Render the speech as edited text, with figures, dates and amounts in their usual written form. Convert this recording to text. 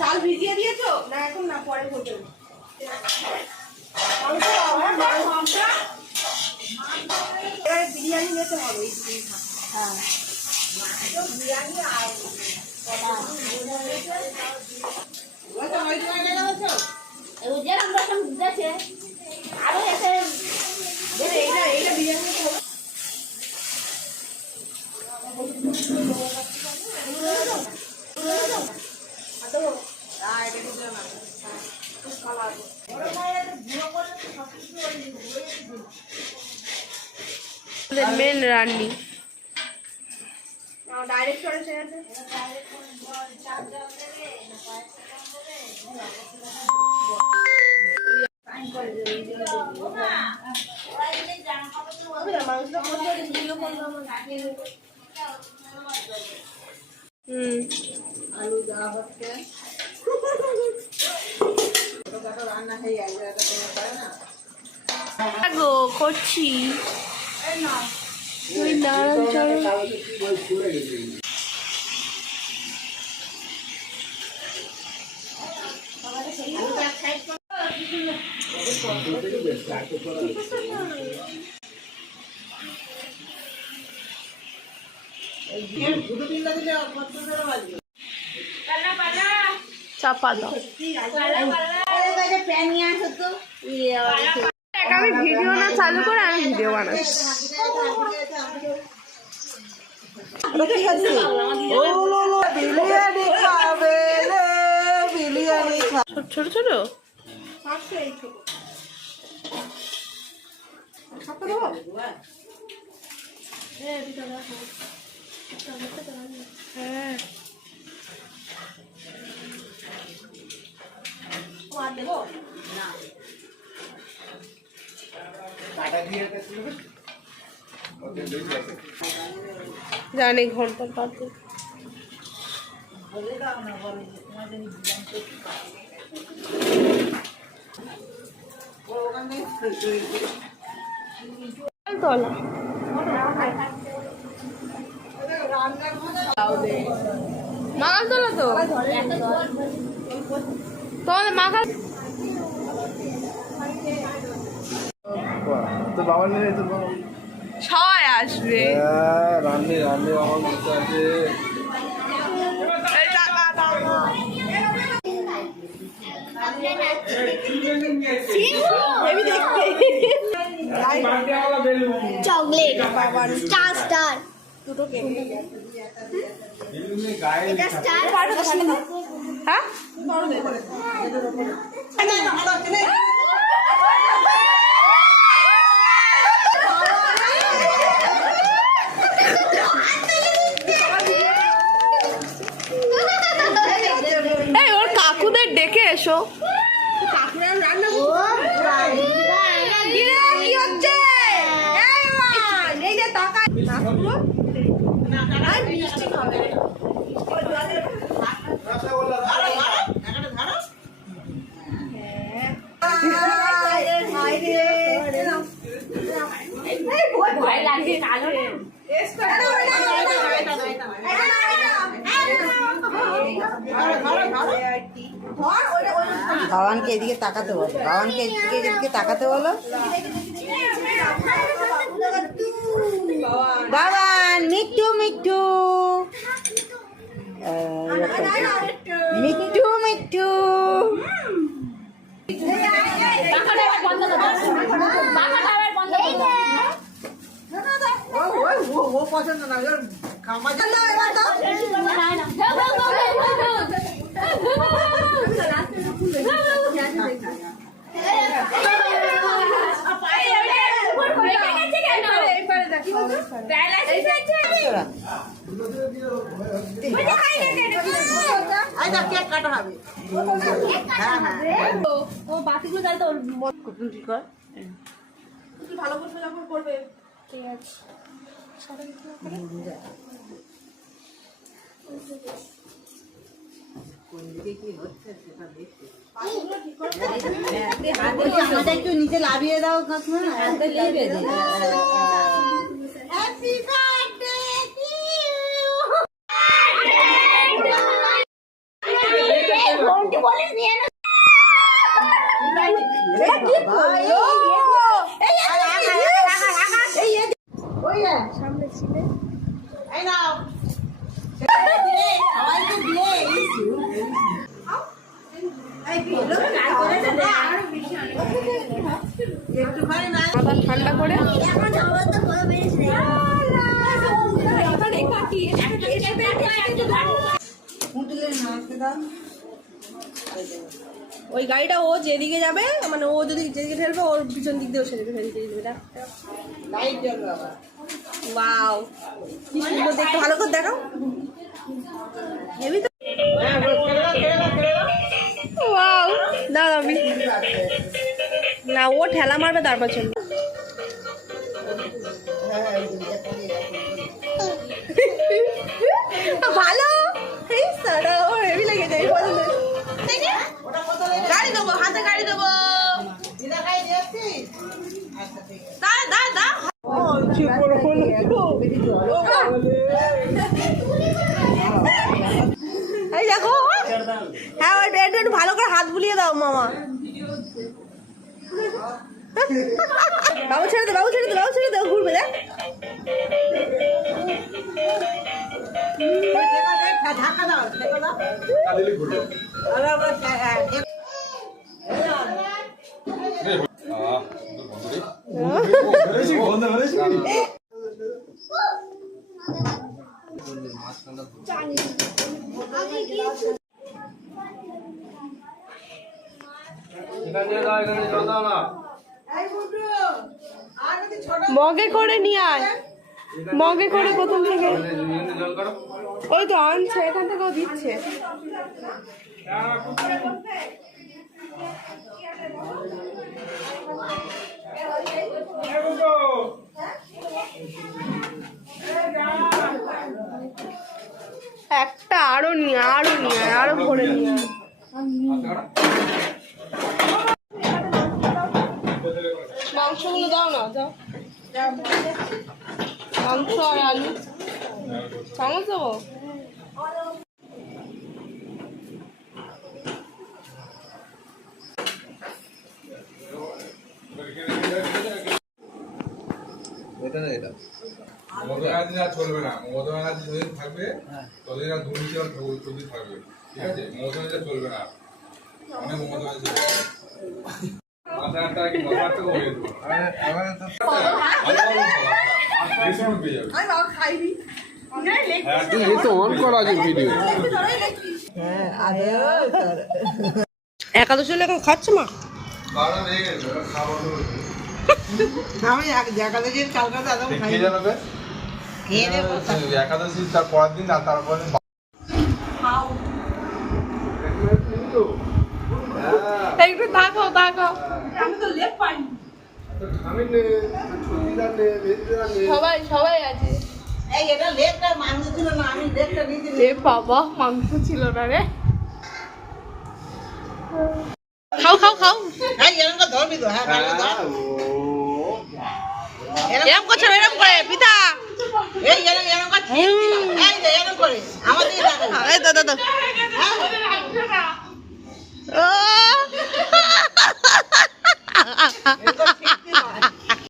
চাল ভিজিয়ে দিয়েছো না? এখন না, পরে করতে বিরিয়ানি নিতে হবে। হ্যাঁ, বিরিয়ানি আর আরো এসে এইটা বিরিয়ানি হবে। মেন রান্নি ডাইরেক্ট করে আলু দেওয়া হচ্ছে। রান্না হয়ে গো করছি তুই নারায়ণ চরণ চাপা দাও। আমি ভিডিও না চালু করে আমি ভিডিও বানাচ্ছি। ছোট ছোট জানি ঘন্টার পাতে মাগাল তোলা তো তোমাদের মাগাল তো বাবা নিয়ে তো সবাই আসবে। রান্নি রান্নি বাবা বসে আছে। চকলেট স্টার স্টার দুটো কেক এটা স্টার হ্যাঁ এই ওর কাকুদের ডেকে এসো। কাকুরা রান্না ও কি হচ্ছে? এই যে টাকা কাকুরো না মিষ্টি খাবে। ভয় লাগে বাবানকে এদিকে তাকাতে বলো, বাবানকে এদিকে তাকাতে বলো। বাবান মিঠু মিঠু মিঠু মিঠু ও পছন্দ না খামা কাটা হবে। ও বাতিগুলো তাহলে তো কি কর ভালো করে যখন করবে। ঠিক আছে একটু নিচে লাভিয়ে দাও কাকিমা, হাতে লেগে মাথা ঠান্ডা করে ওই গাড়িটা ও যেদিকে যাবে মানে ও যদি যেদিকে ঠেলবে ওর পিছন দিক দিয়ে সেদিকে ঠেলতে যাবে। ওয়াও কি সুন্দর দেখতে, ভালো করে দেখো হেভি তো। ওয়াও দাঁড়া আমি না ও ঠেলা মারবে তারপর চলবে। ভালো এই সারা ও হেভি লেগে যায় পছন্দ। গাড়ি দেবো, হাতে গাড়ি দেবো। দা দা দা এই দেখো, হ্যাঁ ওই একটু একটু ভালো করে হাত বুলিয়ে দাও মামা। বাবু ছেড়ে দে, বাবু ছেড়ে দে, বাবু ছেড়ে দে, ও ঘুরবে দেখ। ঢাকা দাও, ঢাকা দাও। মগে করে নিয়ে আয়, মগে করে প্রথম থেকে ওই তো আনছে, এখান থেকেও দিচ্ছে। একটা আরো নিয়ে আরো নিয়ে আরো ভরে নিয়ে মাংসগুলো দাও না, যাও মাংস আর আলু চামচ দেবো। মধুমেলা চলবে না, মধুমেলা যতদিন থাকবে ততদিন আর দুর্নীতি আর চলতে থাকবে, ঠিক আছে? মধুমেলা চলবে না, অনেক মধুমেলা চলবে। একাদশী এখন খাচ্ছে মা। আমি একাদশীর কালকে দাদা খাই খেয়ে নেবো। একাদশী তার পরের দিন আর তারপরে একটু তাকাও তাকাও, সবাই সবাই আছে। এই এটা লেগটা মাংস ছিল না, আমি লেগটা নিতে এ বাবা মাংস ছিল না রে। খাও খাও খাও, হ্যাঁ এরকম করে ধরবি তো। হ্যাঁ ভালো ধর। এরকম করছে, এরকম করে পিতা। এই এরকম করে ঠেক দিলাম। এই যে এরকম করে আমার দিকে তাকাও। এই তো তো তো হ্যাঁ। ও